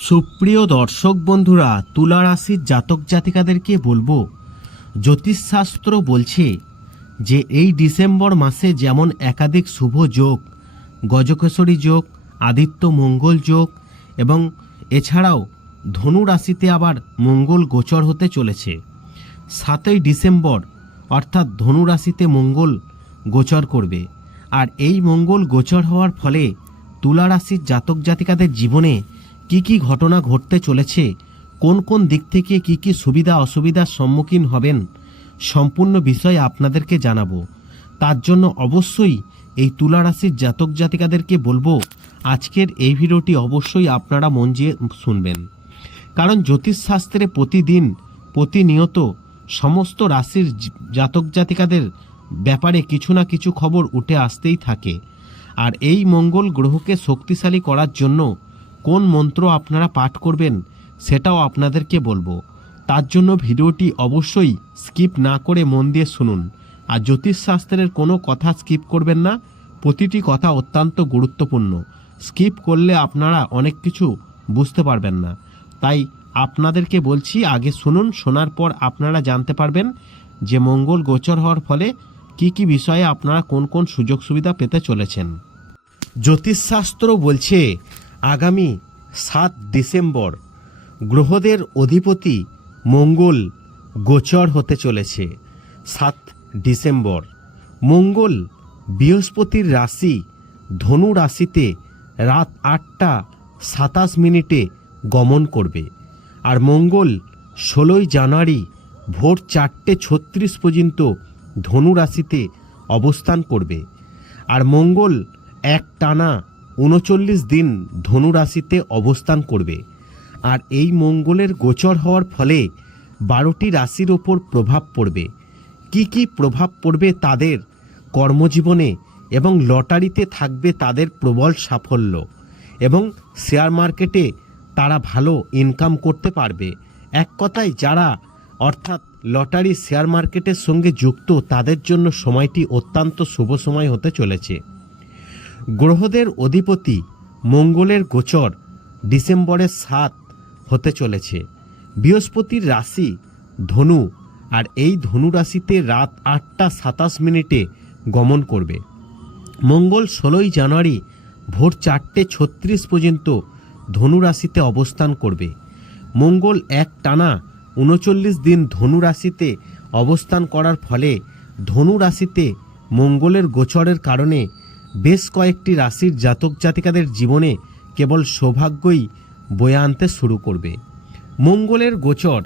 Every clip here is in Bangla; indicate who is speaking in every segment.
Speaker 1: সুপ্রিয় দর্শক বন্ধুরা তুলা রাশির জাতক জাতিকাদেরকে বলব, জ্যোতিষশাস্ত্র বলছে যে এই ডিসেম্বর মাসে যেমন একাধিক শুভ যোগ, গজকেশরী যোগ, আদিত্য মঙ্গল যোগ এবং এছাড়াও ধনু রাশিতে আবার মঙ্গল গোচর হতে চলেছে। সাতই ডিসেম্বর অর্থাৎ ধনু রাশিতে মঙ্গল গোচর করবে। আর এই মঙ্গল গোচর হওয়ার ফলে তুলা রাশির জাতক জাতিকাদের জীবনে কি কি ঘটনা ঘটতে চলেছে? কোন কোন দিক থেকে কি কি সুবিধা অসুবিধার সম্মুখীন হবেন? সম্পূর্ণ বিষয় আপনাদেরকে জানাব। তার জন্য অবশ্যই এই তুলা রাশির জাতক জাতিকাদেরকে বলব, আজকের এই ভিডিওটি অবশ্যই আপনারা মন দিয়ে শুনবেন। কারণ জ্যোতিষশাস্ত্রে প্রতিদিন প্রতিনিয়ত সমস্ত রাশির জাতক জাতিকাদের ব্যাপারে কিছু না কিছু খবর উঠে আসতেই থাকে। আর এই মঙ্গল গ্রহকে শক্তিশালী করার জন্য কোন মন্ত্র আপনারা পাঠ করবেন সেটাও আপনাদেরকে বলব। তার জন্য ভিডিওটি অবশ্যই স্কিপ না করে মন দিয়ে শুনুন। আর জ্যোতিষশাস্ত্রের কোনো কথা স্কিপ করবেন না। প্রতিটি কথা অত্যন্ত গুরুত্বপূর্ণ। স্কিপ করলে আপনারা অনেক কিছু বুঝতে পারবেন না। তাই আপনাদেরকে বলছি, আগে শুনুন, শোনার পর আপনারা জানতে পারবেন যে মঙ্গল গোচর হওয়ার ফলে কি কি বিষয়ে আপনারা কোন কোন সুযোগ সুবিধা পেতে চলেছেন। জ্যোতিষশাস্ত্র বলছে আগামী সাত ডিসেম্বর গ্রহদের অধিপতি মঙ্গল গোচর হতে চলেছে। সাত ডিসেম্বর মঙ্গল বৃহস্পতির রাশি ধনু রাশিতে রাত আটটা সাতাশ মিনিটে গমন করবে আর মঙ্গল ষোলোই জানুয়ারি ভোর চারটে ছত্রিশ পর্যন্ত ধনু রাশিতে অবস্থান করবে। আর মঙ্গল এক টানা উনচল্লিশ দিন ধনু রাশিতে অবস্থান করবে। আর এই মঙ্গলের গোচর হওয়ার ফলে বারোটি রাশির ওপর প্রভাব পড়বে। কি কি প্রভাব পড়বে তাদের কর্মজীবনে এবং লটারিতে থাকবে তাদের প্রবল সাফল্য। এবং শেয়ার মার্কেটে তারা ভালো ইনকাম করতে পারবে। এক কথায় যারা অর্থাৎ লটারি শেয়ার মার্কেটের সঙ্গে যুক্ত তাদের জন্য সময়টি অত্যন্ত শুভ সময় হতে চলেছে। গ্রহদের অধিপতি মঙ্গলের গোচর ডিসেম্বরের সাত হতে চলেছে। বৃহস্পতির রাশি ধনু আর এই ধনু রাশিতে রাত আটটা সাতাশ মিনিটে গমন করবে। মঙ্গল ষোলোই জানুয়ারি ভোর চারটে ছত্রিশ পর্যন্ত ধনু রাশিতে অবস্থান করবে। মঙ্গল এক টানা উনচল্লিশ দিন ধনু রাশিতে অবস্থান করার ফলে ধনু রাশিতে মঙ্গলের গোচরের কারণে বেশ কয়েকটি রাশির জাতক জাতিকাদের জীবনে কেবল সৌভাগ্যই বয়ে আনতে শুরু করবে। মঙ্গলের গোচর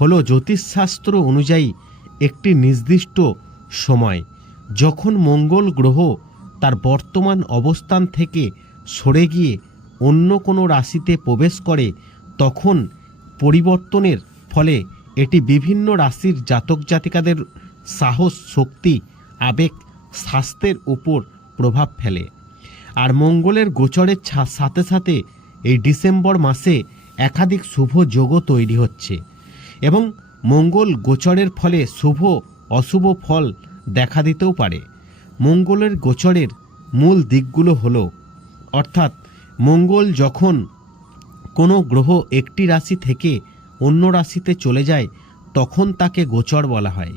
Speaker 1: হল জ্যোতিষশাস্ত্র অনুযায়ী একটি নির্দিষ্ট সময়, যখন মঙ্গল গ্রহ তার বর্তমান অবস্থান থেকে সরে গিয়ে অন্য কোনো রাশিতে প্রবেশ করে, তখন পরিবর্তনের ফলে এটি বিভিন্ন রাশির জাতক জাতিকাদের সাহস, শক্তি, আবেগ, স্বাস্থ্যের উপর প্রভাব ফেলে। আর মঙ্গলের গোচরের সাথে সাথে এই ডিসেম্বর মাসে একাধিক শুভ যোগও তৈরি হচ্ছে এবং মঙ্গল গোচরের ফলে শুভ, অশুভ ফল দেখা দিতেও পারে। মঙ্গলের গোচরের মূল দিকগুলো হলো, অর্থাৎ মঙ্গল যখন কোনো গ্রহ একটি রাশি থেকে অন্য রাশিতে চলে যায়, তখন তাকে গোচর বলা হয়।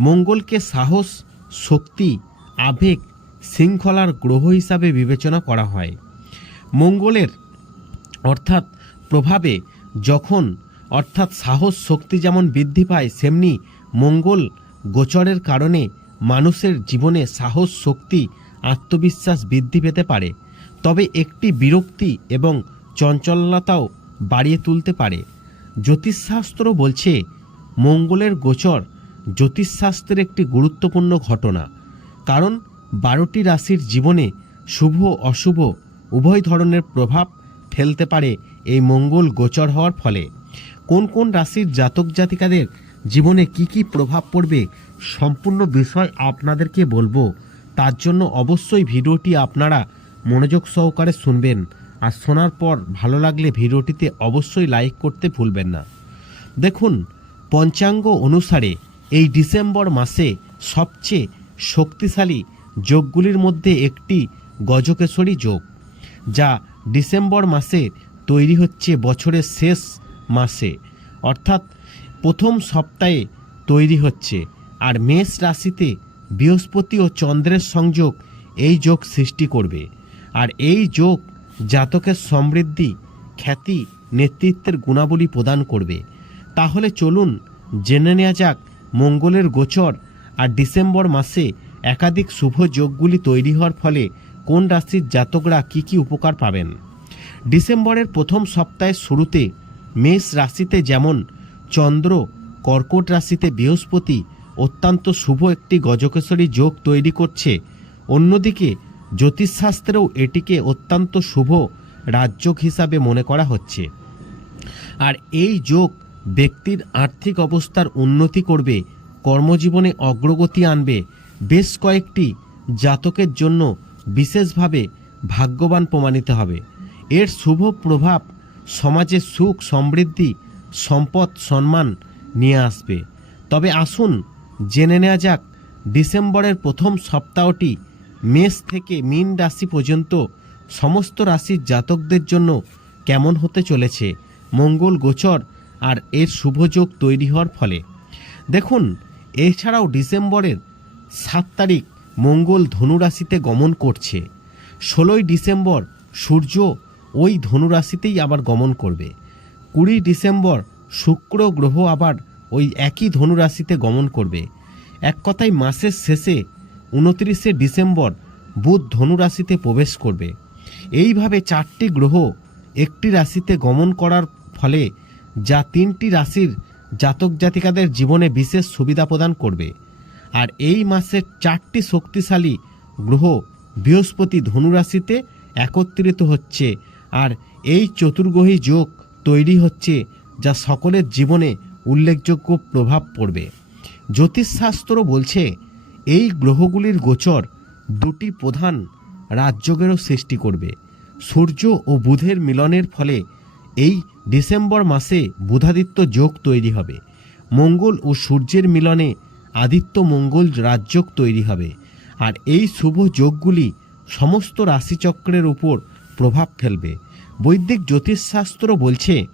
Speaker 1: মঙ্গলকে সাহস, শক্তি, আবেগ শৃঙ্খলার গ্রহ হিসাবে বিবেচনা করা হয়। মঙ্গলের অর্থাৎ প্রভাবে যখন, অর্থাৎ সাহস শক্তি যেমন বৃদ্ধি পায়, সেমনি মঙ্গল গোচরের কারণে মানুষের জীবনে সাহস শক্তি, আত্মবিশ্বাস বৃদ্ধি পেতে পারে। তবে একটি বিরক্তি এবং চঞ্চলতাও বাড়িয়ে তুলতে পারে। জ্যোতিষশাস্ত্র বলছে, মঙ্গলের গোচর জ্যোতিষশাস্ত্রের একটি গুরুত্বপূর্ণ ঘটনা। কারণ বারোটি রাশির জীবনে শুভ অশুভ উভয় ধরনের প্রভাব ফেলতে পারে এই মঙ্গল গোচর হওয়ার ফলে। কোন কোন রাশির জাতক জাতিকাদের জীবনে কি কি প্রভাব পড়বে সম্পূর্ণ বিষয় আপনাদেরকে বলব। তার জন্য অবশ্যই ভিডিওটি আপনারা মনোযোগ সহকারে শুনবেন। আর শোনার পর ভালো লাগলে ভিডিওটিতে অবশ্যই লাইক করতে ভুলবেন না। দেখুন, পঞ্চাঙ্গ অনুসারে এই ডিসেম্বর মাসে সবচেয়ে শক্তিশালী যোগগুলির মধ্যে একটি গজকেশরী যোগ, যা ডিসেম্বর মাসে তৈরি হচ্ছে বছরের শেষ মাসে, অর্থাৎ প্রথম সপ্তাহে তৈরি হচ্ছে। আর মেষ রাশিতে বৃহস্পতি ও চন্দ্রের সংযোগ এই যোগ সৃষ্টি করবে। আর এই যোগ জাতকের সমৃদ্ধি, খ্যাতি, নেতৃত্বের গুণাবলী প্রদান করবে। তাহলে চলুন জেনে নেওয়া যাক মঙ্গলের গোচর আর ডিসেম্বর মাসে একাধিক শুভ যোগগুলি তৈরি হওয়ার ফলে কোন রাশির জাতকরা কি কি উপকার পাবেন? ডিসেম্বরের প্রথম সপ্তাহের শুরুতে মেষ রাশিতে যেমন চন্দ্র, কর্কট রাশিতে বৃহস্পতি অত্যন্ত শুভ একটি গজকেশরী যোগ তৈরি করছে। অন্যদিকে জ্যোতিষশাস্ত্রেও এটিকে অত্যন্ত শুভ রাজযোগ হিসাবে মনে করা হচ্ছে। আর এই যোগ ব্যক্তির আর্থিক অবস্থার উন্নতি করবে, কর্মজীবনে অগ্রগতি আনবে বেশ কয়েকটি জাতকের জন্য বিশেষভাবে ভাগ্যবান প্রমাণিত হবে। এর শুভ প্রভাব সমাজে সুখ, সমৃদ্ধি, সম্পদ, সম্মান নিয়ে আসবে। তবে আসুন জেনে নেওয়া যাক, ডিসেম্বরের প্রথম সপ্তাহটি মেষ থেকে মীন রাশি পর্যন্ত সমস্ত রাশির জাতকদের জন্য কেমন হতে চলেছে, মঙ্গল, গোচর আর এর শুভযোগ তৈরি হওয়ার ফলে। দেখুন, এছাড়াও ডিসেম্বরের সাত তারিখ মঙ্গল ধনুরাশিতে গমন করছে। ষোলোই ডিসেম্বর সূর্য ওই ধনুরাশিতেই আবার গমন করবে। কুড়ি ডিসেম্বর শুক্র গ্রহ আবার ওই একই ধনুরাশিতে গমন করবে। এক কথায় মাসের শেষে উনত্রিশে ডিসেম্বর বুধ ধনুরাশিতে প্রবেশ করবে। এইভাবে চারটি গ্রহ একটি রাশিতে গমন করার ফলে যা তিনটি রাশির জাতক জাতিকাদের জীবনে বিশেষ সুবিধা প্রদান করবে। আর এই মাসের চারটি শক্তিশালী গ্রহ বৃহস্পতি ধনুরাশিতে একত্রিত হচ্ছে আর এই চতুর্গ্রহী যোগ তৈরি হচ্ছে যা সকলের জীবনে উল্লেখযোগ্য প্রভাব পড়বে। জ্যোতিষশাস্ত্র বলছে, এই গ্রহগুলির গোচর দুটি প্রধান রাজযোগেরও সৃষ্টি করবে। সূর্য ও বুধের মিলনের ফলে এই ডিসেম্বর মাসে বুধাদিত্য যোগ তৈরি হবে। মঙ্গল ও সূর্যের মিলনে আদিত্য মঙ্গল রাজযোগ তৈরি হবে। আর এই শুভ যোগগুলি সমস্ত রাশিচক্রের উপর প্রভাব ফেলবে। বৈদিক জ্যোতিষশাস্ত্র বলছে,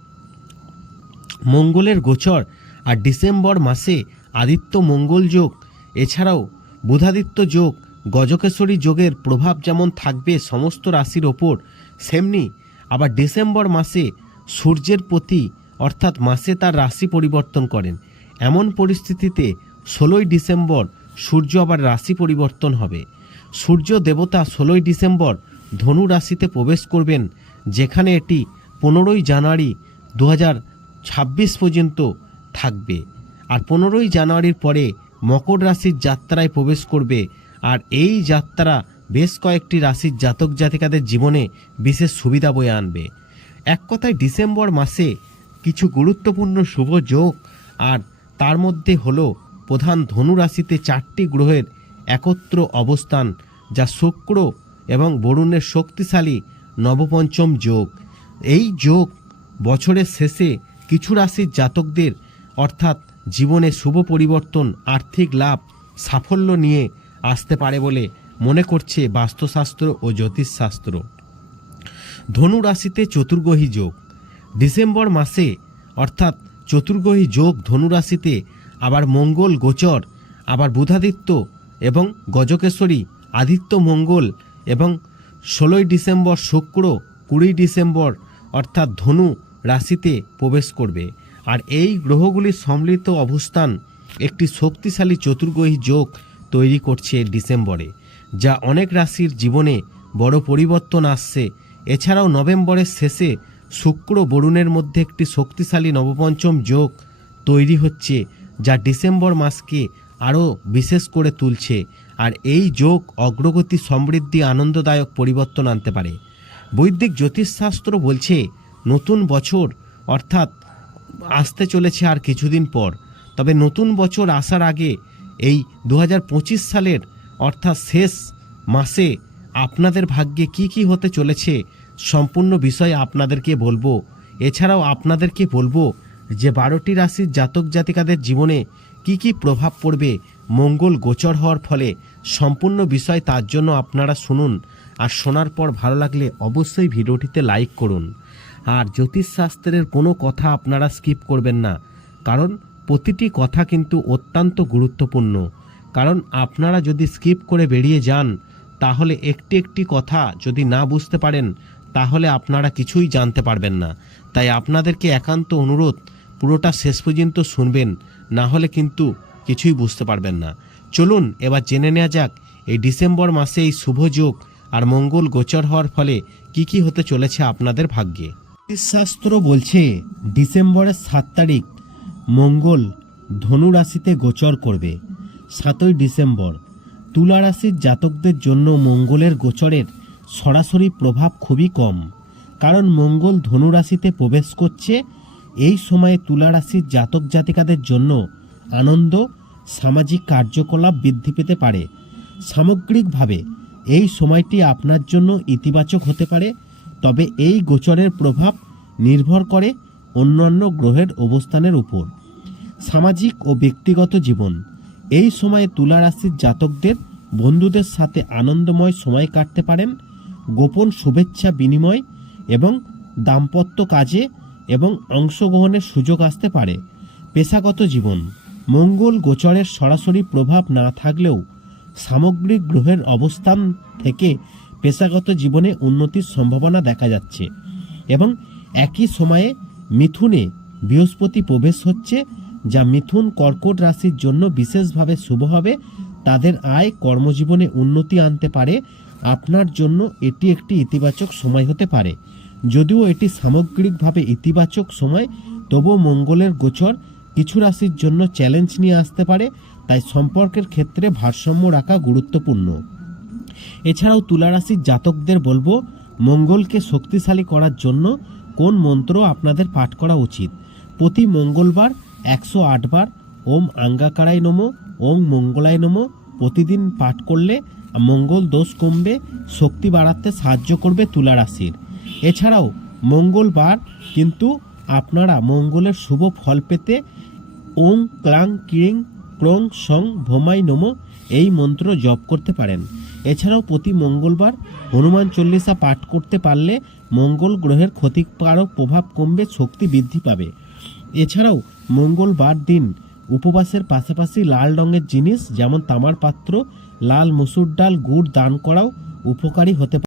Speaker 1: মঙ্গলের গোচর আর ডিসেম্বর মাসে আদিত্য মঙ্গল যোগ। এছাড়াও বুধাদিত্য যোগ গজকেশ্বরী যোগের প্রভাব যেমন থাকবে সমস্ত রাশির ওপর, সেমনি আবার ডিসেম্বর মাসে সূর্যের প্রতি অর্থাৎ মাসে তার রাশি পরিবর্তন করেন। এমন পরিস্থিতিতে ষোলোই ডিসেম্বর সূর্য আবার রাশি পরিবর্তন হবে। সূর্য দেবতা ষোলোই ডিসেম্বর ধনু রাশিতে প্রবেশ করবেন, যেখানে এটি পনেরোই জানুয়ারি দু ছাব্বিশ পর্যন্ত থাকবে। আর পনেরোই জানুয়ারির পরে মকর রাশির যাত্রায় প্রবেশ করবে। আর এই যাত্রা বেশ কয়েকটি রাশির জাতক জাতিকাদের জীবনে বিশেষ সুবিধা বয়ে আনবে। এক কথায় ডিসেম্বর মাসে কিছু গুরুত্বপূর্ণ শুভ যোগ আর তার মধ্যে হলো প্রধান ধনু রাশিতে চারটি গ্রহের একত্র অবস্থান, যা শুক্র এবং বরুণের শক্তিশালী নবপঞ্চম যোগ। এই যোগ বছরের শেষে কিছু রাশির জাতকদের, অর্থাৎ জীবনে শুভ পরিবর্তন, আর্থিক লাভ, সাফল্য নিয়ে আসতে পারে বলে মনে করছে বাস্তুশাস্ত্র ও জ্যোতিষশাস্ত্র। ধনু রাশিতে যোগ। ডিসেম্বর মাসে, অর্থাৎ চতুর্গ্রহী যোগ ধনু রাশিতে আবার মঙ্গল গোচর, আবার বুধাদিত্য এবং গজকেশ্বরী আদিত্য মঙ্গল এবং ষোলোই ডিসেম্বর শুক্র, কুড়ি ডিসেম্বর অর্থাৎ ধনু রাশিতে প্রবেশ করবে। আর এই গ্রহগুলির সম্মিলিত অবস্থান একটি শক্তিশালী চতুর্গ্রহী যোগ তৈরি করছে ডিসেম্বরে, যা অনেক রাশির জীবনে বড় পরিবর্তন আসছে। এছাড়াও নভেম্বরের শেষে শুক্র বরুণের মধ্যে একটি শক্তিশালী নবপঞ্চম যোগ তৈরি হচ্ছে যা ডিসেম্বর মাসকে আরও বিশেষ করে তুলছে আর এই যোগ অগ্রগতি সমৃদ্ধি আনন্দদায়ক পরিবর্তন আনতে পারে। বৈদিক জ্যোতিষশাস্ত্র বলছে, নতুন বছর অর্থাৎ আসতে চলেছে আর কিছুদিন পর। তবে নতুন বছর আসার আগে এই দু হাজার পঁচিশ সালের অর্থাৎ শেষ মাসে আপনাদের ভাগ্যে কি কি হতে চলেছে সম্পূর্ণ বিষয় আপনাদেরকে বলব। এছাড়াও আপনাদেরকে বলব যে বারোটি রাশির জাতক জাতিকাদের জীবনে কি কি প্রভাব পড়বে, মঙ্গল গোচর হওয়ার ফলে সম্পূর্ণ বিষয় তার জন্য আপনারা শুনুন। আর শোনার পর ভালো লাগলে অবশ্যই ভিডিওটিতে লাইক করুন। আর জ্যোতিষশাস্ত্রের কোনো কথা আপনারা স্কিপ করবেন না, কারণ প্রতিটি কথা কিন্তু অত্যন্ত গুরুত্বপূর্ণ। কারণ আপনারা যদি স্কিপ করে বেরিয়ে যান, তাহলে একটি একটি কথা যদি না বুঝতে পারেন, তাহলে আপনারা কিছুই জানতে পারবেন না। তাই আপনাদেরকে একান্ত অনুরোধ পুরোটা শেষ পর্যন্ত শুনবেন, না হলে কিন্তু কিছুই বুঝতে পারবেন না। চলুন, এবার জেনে নেওয়া যাক, এই ডিসেম্বর মাসে এই শুভ যোগ আর মঙ্গল গোচর হওয়ার ফলে কি কি হতে চলেছে আপনাদের ভাগ্যে। শাস্ত্র বলছে, ডিসেম্বরের সাত তারিখ মঙ্গল ধনু রাশিতে গোচর করবে, সাতই ডিসেম্বর। তুলা রাশির জাতকদের জন্য মঙ্গলের গোচরের সরাসরি প্রভাব খুবই কম, কারণ মঙ্গল ধনু রাশিতে প্রবেশ করছে এই সময়ে তুলা রাশির জাতক জাতিকাদের জন্য আনন্দ, সামাজিক কার্যকলাপ বৃদ্ধি পেতে পারে। সামগ্রিকভাবে এই সময়টি আপনার জন্য ইতিবাচক হতে পারে, তবে এই গোচরের প্রভাব নির্ভর করে অন্যান্য গ্রহের অবস্থানের উপর। সামাজিক ও ব্যক্তিগত জীবন। এই সময়ে তুলা রাশির জাতকদের বন্ধুদের সাথে আনন্দময় সময় কাটতে পারেন, গোপন শুভেচ্ছা বিনিময় এবং দাম্পত্য কাজে এবং অংশগ্রহণের সুযোগ আসতে পারে। পেশাগত জীবন। মঙ্গল গোচরের সরাসরি প্রভাব না থাকলেও সামগ্রিক গ্রহের অবস্থান থেকে পেশাগত জীবনে উন্নতির সম্ভাবনা দেখা যাচ্ছে এবং একই সময়ে মিথুনে বৃহস্পতি প্রবেশ হচ্ছে, যা মিথুন কর্কট রাশির জন্য বিশেষভাবে শুভ হবে। তাদের আয় কর্মজীবনে উন্নতি আনতে পারে। আপনার জন্য এটি একটি ইতিবাচক সময় হতে পারে। যদিও এটি সামগ্রিকভাবে ইতিবাচক সময়, তবুও মঙ্গলের গোচর কিছু রাশির জন্য চ্যালেঞ্জ নিয়ে আসতে পারে, তাই সম্পর্কের ক্ষেত্রে ভারসাম্য রাখা গুরুত্বপূর্ণ। এছাড়াও তুলা রাশির জাতকদের বলব, মঙ্গলকে শক্তিশালী করার জন্য কোন মন্ত্র আপনাদের পাঠ করা উচিত? প্রতি মঙ্গলবার একশো আটবার ওম আঙ্গাকারাই নমো ওম মঙ্গলায় নমো, প্রতিদিন পাঠ করলে মঙ্গল দোষ কমবে, শক্তি বাড়াতে সাহায্য করবে তুলা রাশির। এছাড়াও মঙ্গলবার কিন্তু আপনারা মঙ্গলের শুভ ফল পেতে ওং ক্লাং কিরিং ক্রং সং ভোমাই নমো এই মন্ত্র জপ করতে পারেন। এছাড়াও প্রতি মঙ্গলবার হনুমান চল্লিশা পাঠ করতে পারলে মঙ্গল গ্রহের ক্ষতিকারক প্রভাব কমবে, শক্তি বৃদ্ধি পাবে। এছাড়াও মঙ্গলবার দিন উপবাসের পাশাপাশি লাল রঙের জিনিস যেমন তামার পাত্র, লাল মসুর ডাল, গুড় দান করাও উপকারী হতে